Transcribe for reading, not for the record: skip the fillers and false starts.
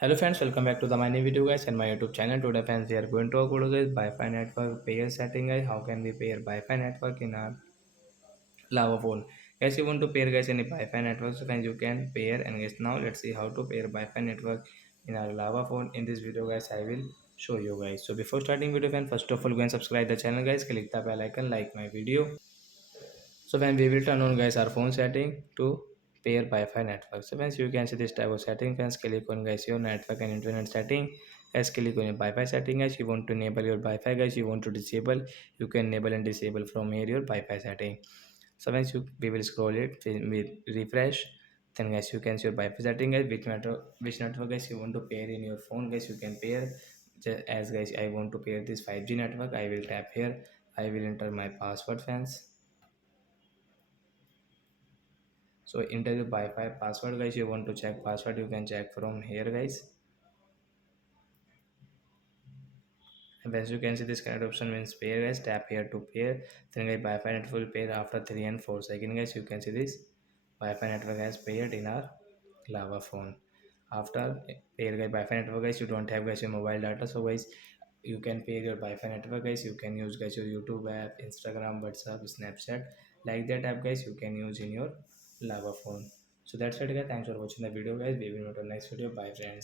Hello friends, welcome back to my new video guys and my YouTube channel. Today friends, we are going to talk about guys Wi-Fi network pair setting guys. How can we pair Wi-Fi network in our lava phone? Guys, you want to pair guys any Wi-Fi network, so friends you can pair. And guys, now let's see how to pair Wi-Fi network in our lava phone. In this video guys, I will show you guys. So before starting video friends, first of all go and subscribe the channel guys. Click the bell icon, like my video. So when we will turn on guys our phone setting to pair Wi-Fi network. So once you can see this type of setting, friends click on guys your network and internet setting. Guys click on your Wi-Fi setting guys. You want to enable your Wi-Fi guys. You want to disable. You can enable and disable from here your Wi-Fi setting. So once we will scroll it, we refresh. Then guys you can see your Wi-Fi setting guys. Which network guys you want to pair in your phone guys. You can pair. Just as guys I want to pair this 5G network. I will tap here. I will enter my password friends. So enter the Wi-Fi password guys. You want to check password, you can check from here guys. And as you can see, this kind of option means pair guys. Tap here to pair. Then guys Wi-Fi network will pair after 3 and 4 seconds guys. You can see this Wi-Fi network has paired in our lava phone. After pair guys Wi-Fi network guys, you don't have guys your mobile data, so guys you can pair your Wi-Fi network guys. You can use guys your YouTube app, Instagram, WhatsApp, Snapchat, like that app guys you can use in your lava phone. So that's it guys, thanks for watching the video guys. We will meet on next video. Bye friends.